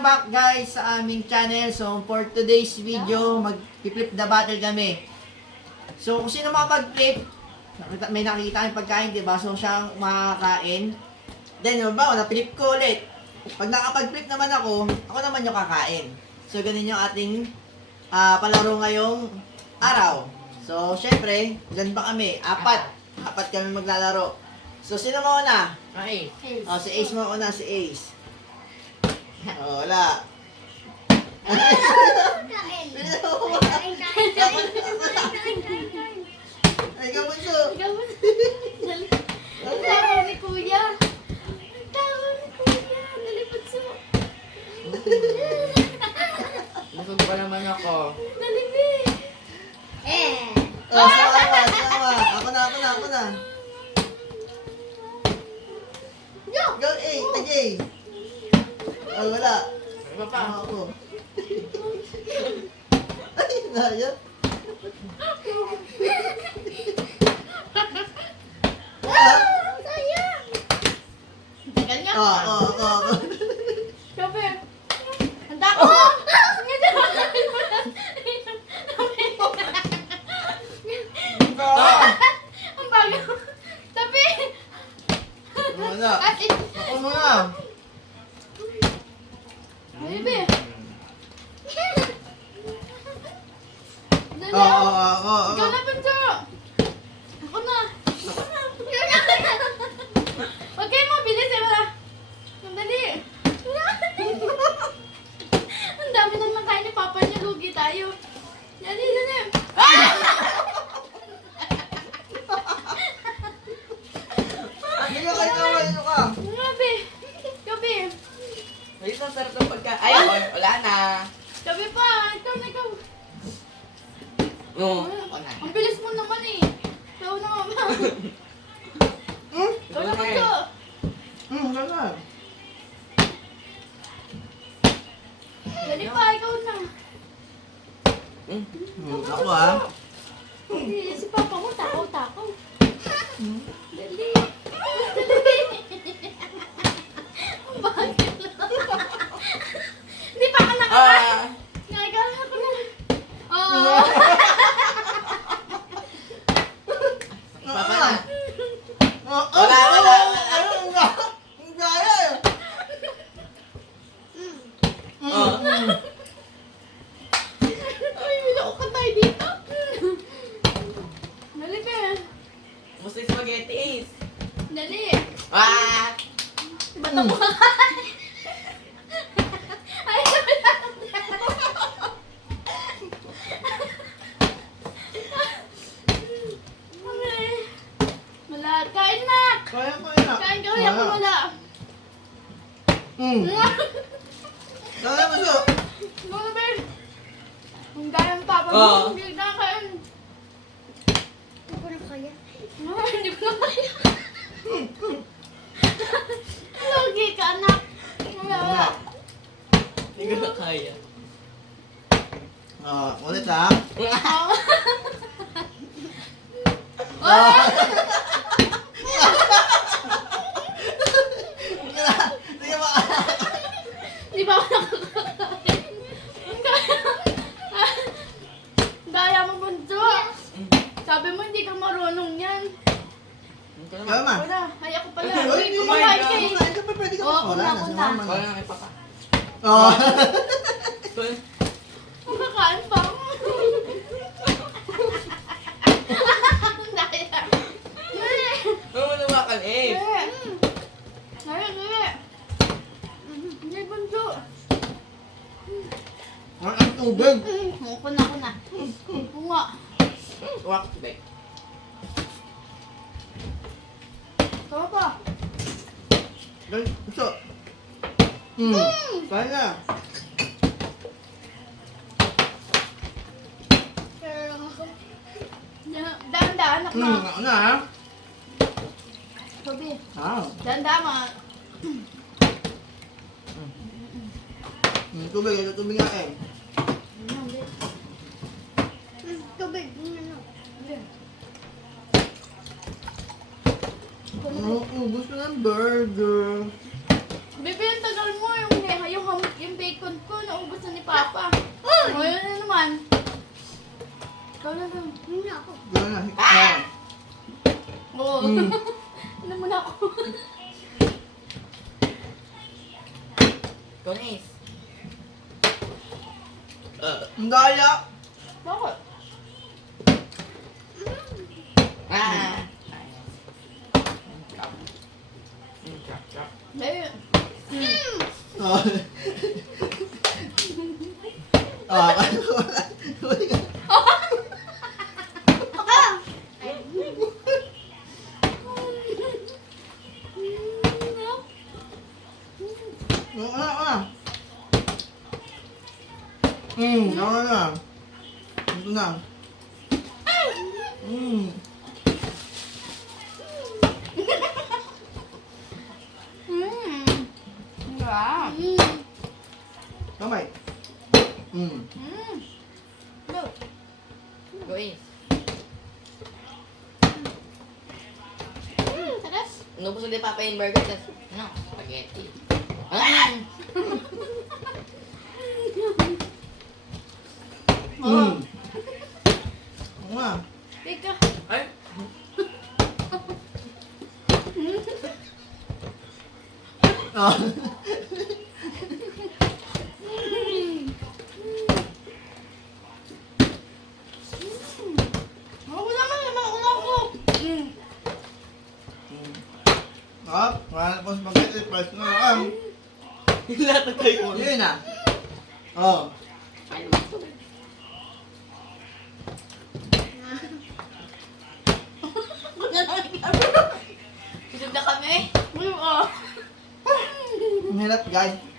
welcome back guys sa aming channel. So for today's video, mag-flip the battle kami. So kung sino makapag-flip, may nakikita kayong pagkain, diba? So siyang makakain. Then yung ba, na-flip ko ulit. Pag nakapag-flip naman ako naman yung kakain. So ganun yung ating palaro ngayong araw. So syempre, dyan pa kami, apat kami maglalaro. So sino mauna? Ace. Oh, si Ace mauna, si Ace. Oh, wala. Kain. Kain. Ay, kamuso. Ang tawa ni Kuya. Ang tawa ni Kuya. Nalipad sa... Busog pa naman ako. Nalipid. Oh, sama. Ako na. Go, A, tagay. Oh, wala. Iba pa. Ako. Ay, naya. Sayang. Tagal niya. Oo. Sabi. Handa ko. Ang bago. Sabi. Wala. Ako muna. Baby. Oo. Ikaw na, Pancho. Ako na. Huwag kayo mabilis eh. Wala. Sandali. Ang dami nang nakain ni Papa niya. Lugi tayo. Dali. Hindi ka ka. Grabe. Gabi. Ay, ang sarap ng pagka... Ay, wala na. Gabi pa. Ikaw na ikaw. Oo. Ang bilis mo naman eh. Ikaw na mama. Ikaw na, Pancho. Wala. Dali pa. Ikaw na. Ako ah. Hindi, si Papa mo, takaw. Dali. Ang bagay lang. Hindi pa ka nakakain. Nakakain ako na. Oo. Papa na. Wala. Ang gaya eh. Oo. Ay, minako ka tayo dito. Dali ka. Gusto yung spaghetti, Ace. Dali. Ah! Ba't ako Ay, wala. Kain na. Kaya ko yun ah. Kain ka rin ako wala. Kaya mo siya. Mga bear. Kung gaya ang papa Oo. mo, hindi na kain. Hindi ko na kaya. Hindi ko na kaya. Lugi ka, anak. Wala. Hindi ko na kaya. Ulit ah. Sige ba? Di ba ako nakakakain? Gaya mo, Bunso. Sabi mo, hindi ka marunong yan. Hindi ko na Kaya ma. Wala, ay ako pala. Uy, Uy, kumakain ka eh. Kumain ka pa, pwede ka Oo, pa. Wala na, kunta. sumama Wala na. na kay Papa. Oo. Kumakain pa. Daya. Huwag mo lumakal, Ace. Daya. Hindi, Bunso. Ang tubig. Ako na. Oo nga. Wak, bek. Tama pa. Gusto. Kaya na. Pero lang ako. Dahan-dahan, anak mo. Ako na ha. Sabi, dahan-dahan mga. Tubig nga eh. Tubig. Ubus ko ng burger. Bebe, ang tagal mo yung yung bacon ko, naubos na ni Papa. Ngayon na naman. Ikaw na lang. Yun na ako. Gano'n na. Ah. Oo. Mm. Ano muna ako? Ikaw na is. Ang daya. Bakit? Ah! Eh, Oh. Ah, ano na. Ito na. Wow. Kamay. Go. Ikaw is. Taras. Inubos ulit Papa yung burger. Tapos, ano? Spaghetti. Ah! Oo nga. Teka. Ay! Oh. Ako naman, naman ulang ko. Ah, wala na po spaghetti. Price na lang. Lahat ng tayo mo. Yun na. Oh. Susod na kami. Ay, ah. Ang hirap guys.